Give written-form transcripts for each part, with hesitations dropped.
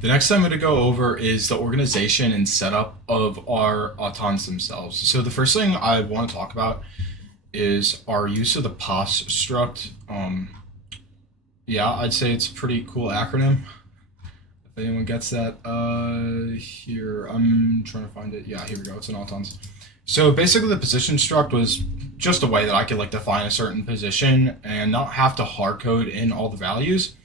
The next thing I'm going to go over is the organization and setup of our Autons themselves. So the first thing I want to talk about is our use of the POS struct. Yeah, I'd say it's a pretty cool acronym. If anyone gets that, here, I'm trying to find it. Yeah, here we go. It's in Autons. So basically the position struct was just a way that I could like define a certain position and not have to hard code in all the values.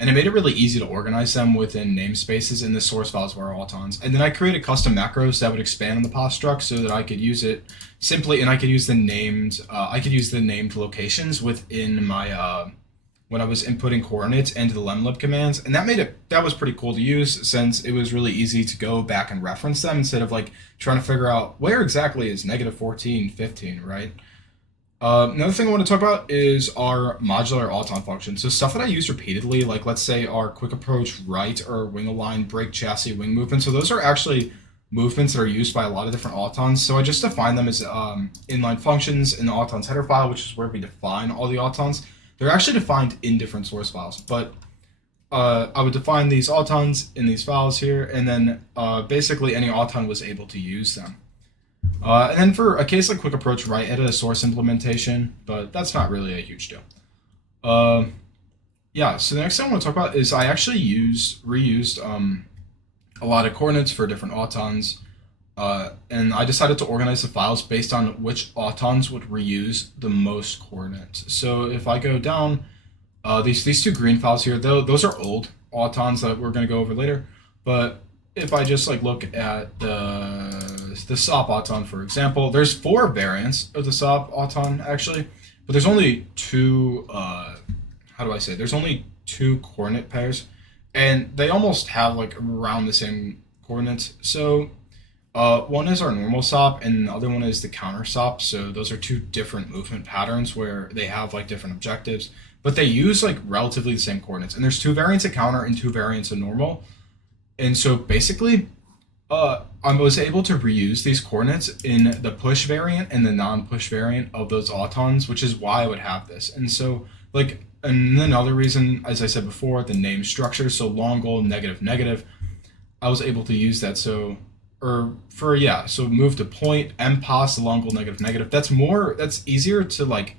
And it made it really easy to organize them within namespaces in the source files of our Autons. And then I created custom macros that would expand on the POS struct so that I could use it simply, and I could use the named locations within my when I was inputting coordinates into the lemlib commands, and that was pretty cool to use since it was really easy to go back and reference them instead of like trying to figure out where exactly is -14, 15, right? Another thing I want to talk about is our modular Auton function. So stuff that I use repeatedly, like let's say our quick approach right or wing align, break chassis, wing movement. So those are actually movements that are used by a lot of different Autons. So I just define them as inline functions in the Autons header file, which is where we define all the Autons. They're actually defined in different source files, but I would define these Autons in these files here, and then basically any Auton was able to use them. And then for a case like quick approach right, I added a source implementation, but that's not really a huge deal. Yeah, so the next thing I want to talk about is I actually reused a lot of coordinates for different Autons. And I decided to organize the files based on which Autons would reuse the most coordinates. So if I go down, these two green files here, those are old Autons that we're going to go over later. But if I just like look at the SOP Auton, for example, there's 4 variants of the SOP Auton actually, but there's only two. How do I say? There's only 2 coordinate pairs, and they almost have like around the same coordinates. So one is our normal SOP, and the other one is the counter SOP. So those are 2 different movement patterns where they have like different objectives, but they use like relatively the same coordinates. And there's 2 variants of counter and 2 variants of normal. And so basically, I was able to reuse these coordinates in the push variant and the non-push variant of those Autons, which is why I would have this. And so like, and another reason, as I said before, the name structure. So long goal, negative, negative. I was able to use that. So move to point, MPOS, the long goal, negative, negative. That's easier to like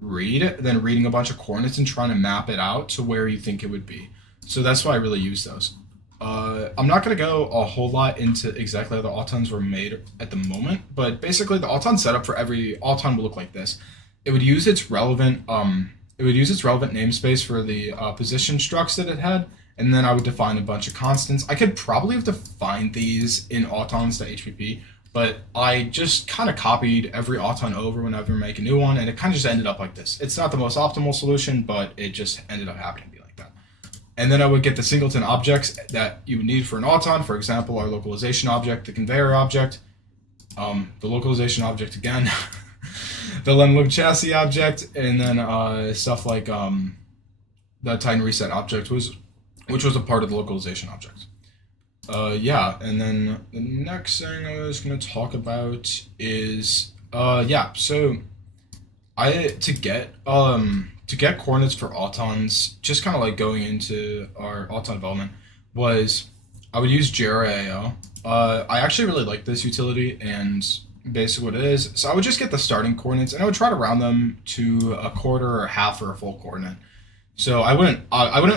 read than reading a bunch of coordinates and trying to map it out to where you think it would be. So that's why I really use those. I'm not going to go a whole lot into exactly how the Autons were made at the moment, but basically the Auton setup for every Auton will look like this. It would use its relevant namespace for the position structs that it had, and then I would define a bunch of constants. I could probably have defined these in Autons.hpp, but I just kind of copied every Auton over whenever I make a new one, and it kind of just ended up like this. It's not the most optimal solution, but it just ended up happening to be like that. And then I would get the singleton objects that you would need for an Auton, for example, our localization object, the conveyor object, the localization object again, the lemlib chassis object, and then stuff like the Titan reset object which was a part of the localization object. Yeah, and then the next thing I was going to talk about is so to get coordinates for Autons, just kind of like going into our Auton development, was I would use JRAO. I actually really like this utility, and basically what it is, so I would just get the starting coordinates and I would try to round them to a quarter or a half or a full coordinate. So I wouldn't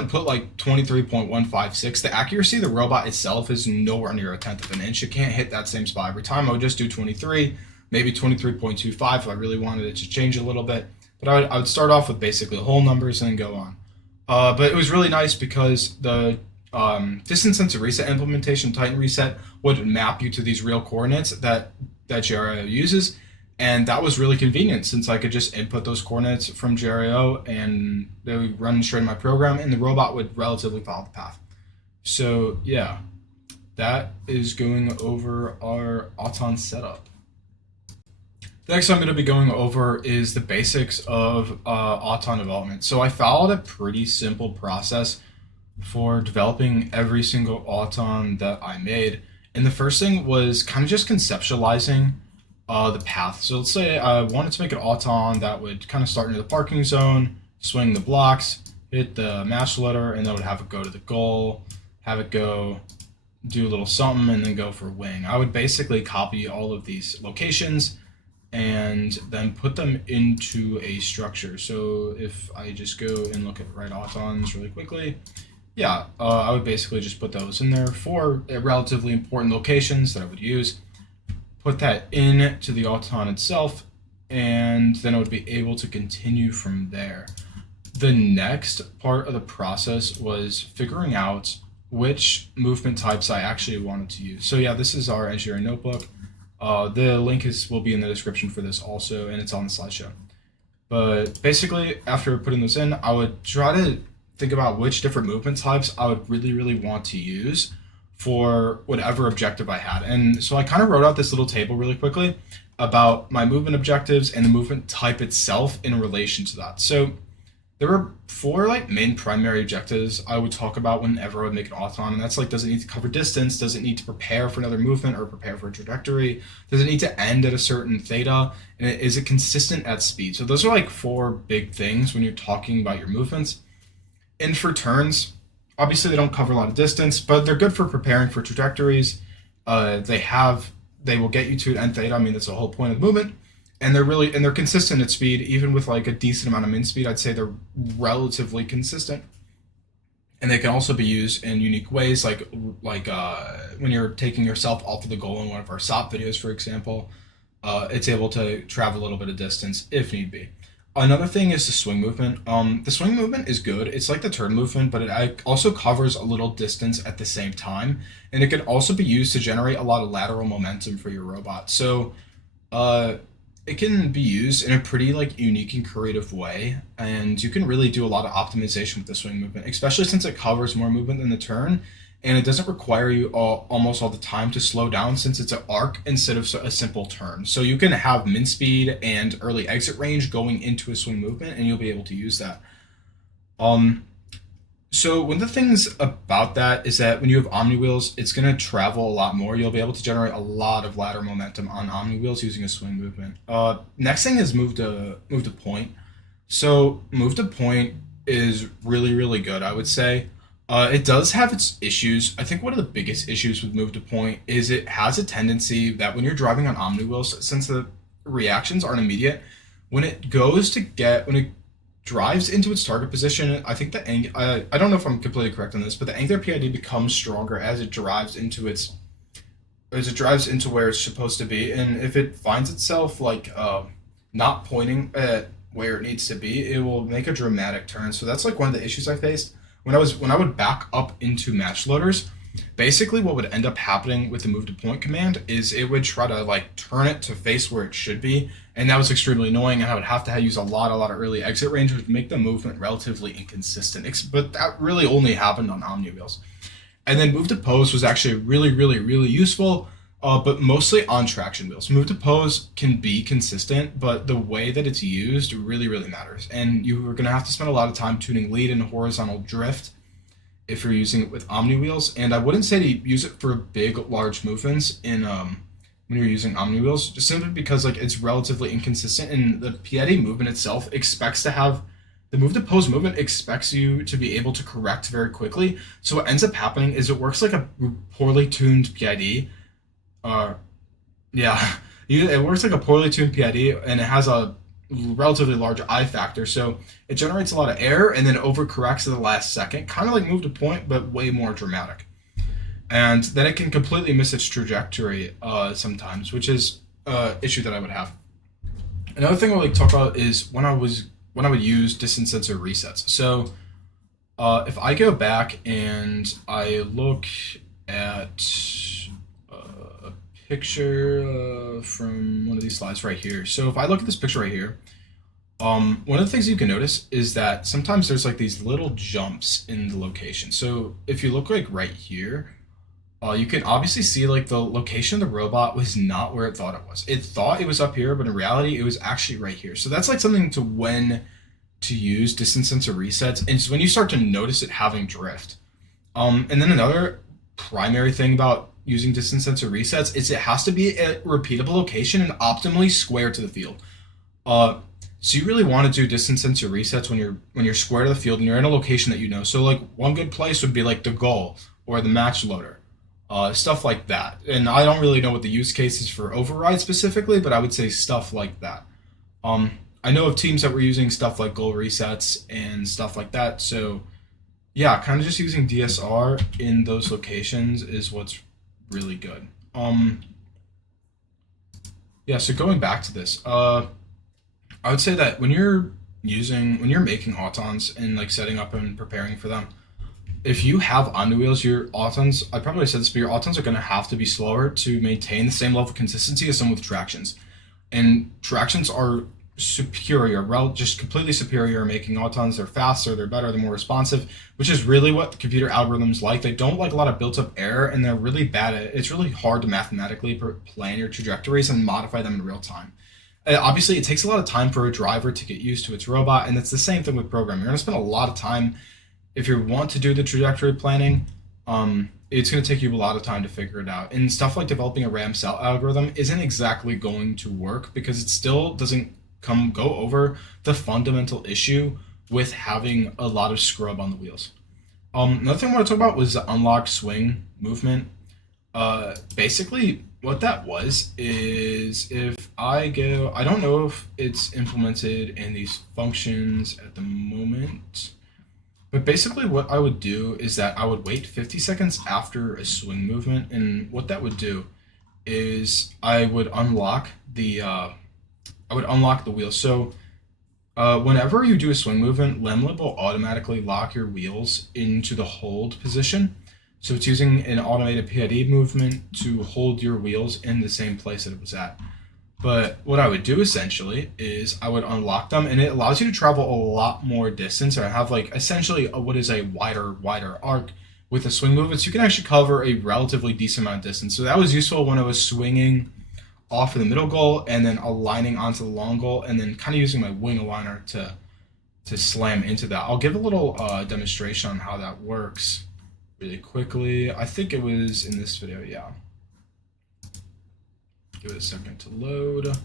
put like 23.156. The accuracy of the robot itself is nowhere near 1/10 of an inch. It can't hit that same spot every time. I would just do 23, maybe 23.25 if I really wanted it to change a little bit. But I would start off with basically whole numbers and then go on. But it was really nice because the distance sensor reset implementation, Titan reset, would map you to these real coordinates that JRAO uses. And that was really convenient since I could just input those coordinates from JRAO and they would run straight in my program and the robot would relatively follow the path. So yeah, that is going over our Auton setup. The next I'm going to be going over is the basics of Auton development. So I followed a pretty simple process for developing every single Auton that I made. And the first thing was kind of just conceptualizing the path. So let's say I wanted to make an Auton that would kind of start near the parking zone, swing the blocks, hit the master letter, and then would have it go to the goal, have it go do a little something and then go for wing. I would basically copy all of these locations and then put them into a structure. So if I just go and look at right Autons really quickly, yeah, I would basically just put those in there for relatively important locations that I would use, put that into the Auton itself, and then I would be able to continue from there. The next part of the process was figuring out which movement types I actually wanted to use. So yeah, this is our engineering notebook. The link will be in the description for this also, and it's on the slideshow. But basically, after putting this in, I would try to think about which different movement types I would really want to use for whatever objective I had. And so I kind of wrote out this little table really quickly about my movement objectives and the movement type itself in relation to that. So there were 4 like main primary objectives I would talk about whenever I would make an Auton, and that's like, does it need to cover distance? Does it need to prepare for another movement or prepare for a trajectory? Does it need to end at a certain theta? And is it consistent at speed? So those are like 4 big things when you're talking about your movements. And for turns, obviously they don't cover a lot of distance, but they're good for preparing for trajectories. They will get you to an end theta. I mean, that's the whole point of the movement. And they're consistent at speed, even with like a decent amount of min speed. I'd say they're relatively consistent. And they can also be used in unique ways, like when you're taking yourself off of the goal in one of our SOP videos, for example. It's able to travel a little bit of distance if need be. Another thing is the swing movement. The swing movement is good. It's like the turn movement, but it also covers a little distance at the same time. And it can also be used to generate a lot of lateral momentum for your robot. So it can be used in a pretty like unique and creative way, and you can really do a lot of optimization with the swing movement, especially since it covers more movement than the turn, and it doesn't require you almost all the time to slow down, since it's an arc instead of a simple turn. So you can have min speed and early exit range going into a swing movement, and you'll be able to use that. So one of the things about that is that when you have Omni wheels, it's going to travel a lot more. You'll be able to generate a lot of lateral momentum on Omni wheels using a swing movement. Next thing is move to point. So move to point is really good, I would say. It does have its issues. I think one of the biggest issues with move to point is it has a tendency that when you're driving on Omni wheels, since the reactions aren't immediate, when it drives into its target position, I think I don't know if I'm completely correct on this, but the angular PID becomes stronger as it drives into where it's supposed to be. And if it finds itself like not pointing at where it needs to be, it will make a dramatic turn. So that's like one of the issues I faced when I would back up into match loaders. Basically what would end up happening with the move to point command is it would try to like turn it to face where it should be, and that was extremely annoying, and I would have to use a lot of early exit range, which would make the movement relatively inconsistent. But that really only happened on Omni wheels. And then move to pose was actually really useful, but mostly on traction wheels. Move to pose can be consistent, but the way that it's used really matters, and you are going to have to spend a lot of time tuning lead and horizontal drift if you're using it with Omni wheels. And I wouldn't say to use it for big, large movements in when you're using Omni wheels, just simply because like it's relatively inconsistent, and the PID movement itself expects to have the move to pose movement expects you to be able to correct very quickly. So what ends up happening is it works like a poorly tuned PID. It works like a poorly tuned PID, and it has a relatively large I factor, so it generates a lot of error and then overcorrects at the last second, kind of like move to point, but way more dramatic. And then it can completely miss its trajectory sometimes, which is an issue that I would have. Another thing I would like to talk about is when I would use distance sensor resets. So if I go back and I look at a picture from one of these slides right here. So if I look at this picture right here, one of the things you can notice is that sometimes there's like these little jumps in the location. So if you look like right here, you can obviously see like the location of the robot was not where it thought it was. It thought it was up here, but in reality, it was actually right here. So that's like something to use distance sensor resets, and it's when you start to notice it having drift. And then another primary thing about using distance sensor resets is it has to be a repeatable location and optimally square to the field. So you really want to do distance sensor resets when you're square to the field and you're in a location that you know. So like one good place would be like the goal or the match loader, stuff like that. And I don't really know what the use case is for override specifically, but I would say stuff like that. Um, I know of teams that were using stuff like goal resets and stuff like that. So yeah, kind of just using DSR in those locations is what's really good. Yeah, so going back to this, I would say that when you're making autons and like setting up and preparing for them, if you have on wheels, your autons, I probably said this, but your autons are going to have to be slower to maintain the same level of consistency as some with tractions. And tractions are superior, just completely superior at making autons. They're faster, they're better, they're more responsive, which is really what computer algorithms like. They don't like a lot of built-up error, and they're really bad at it. It's really hard to mathematically plan your trajectories and modify them in real time. Obviously, it takes a lot of time for a driver to get used to its robot, and it's the same thing with programming. You're going to spend a lot of time if you want to do the trajectory planning. It's going to take you a lot of time to figure it out. And stuff like developing a RAM cell algorithm isn't exactly going to work because it still doesn't go over the fundamental issue with having a lot of scrub on the wheels. Another thing I want to talk about was the unlock swing movement. Basically, what that was is if I go, I don't know if it's implemented in these functions at the moment, but basically what I would do is that I would wait 50 seconds after a swing movement, and what that would do is I would unlock the wheel. So whenever you do a swing movement, Lemlib will automatically lock your wheels into the hold position. So it's using an automated PID movement to hold your wheels in the same place that it was at. But what I would do essentially is I would unlock them, and it allows you to travel a lot more distance or have like essentially what is a wider arc with the swing movements. You can actually cover a relatively decent amount of distance. So that was useful when I was swinging off of the middle goal and then aligning onto the long goal, and then kind of using my wing aligner to slam into that. I'll give a little demonstration on how that works really quickly. I think it was in this video, yeah. Give it a second to load.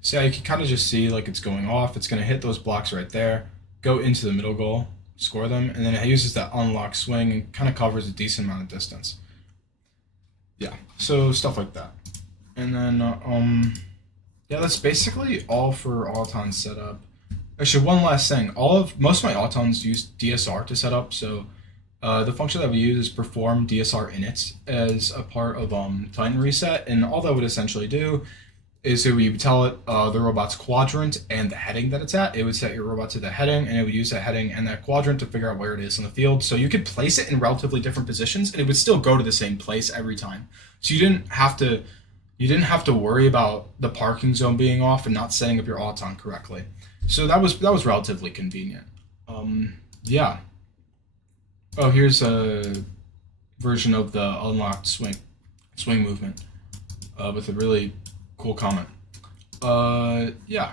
So yeah, you can kind of just see like it's going off. It's going to hit those blocks right there, go into the middle goal, score them, and then it uses that unlock swing and kind of covers a decent amount of distance. Yeah, so stuff like that. And then, yeah, that's basically all for Auton setup. Actually, one last thing. Most of my Autons use DSR to set up, so the function that we use is perform DSR inits as a part of Titan reset, and all that would essentially do is that we would tell it the robot's quadrant and the heading that it's at. It would set your robot to the heading, and it would use that heading and that quadrant to figure out where it is on the field. So you could place it in relatively different positions, and it would still go to the same place every time. So you didn't have to worry about the parking zone being off and not setting up your Auton correctly. So that was relatively convenient. Yeah. Oh, here's a version of the unlocked swing movement with a really cool comment. Yeah.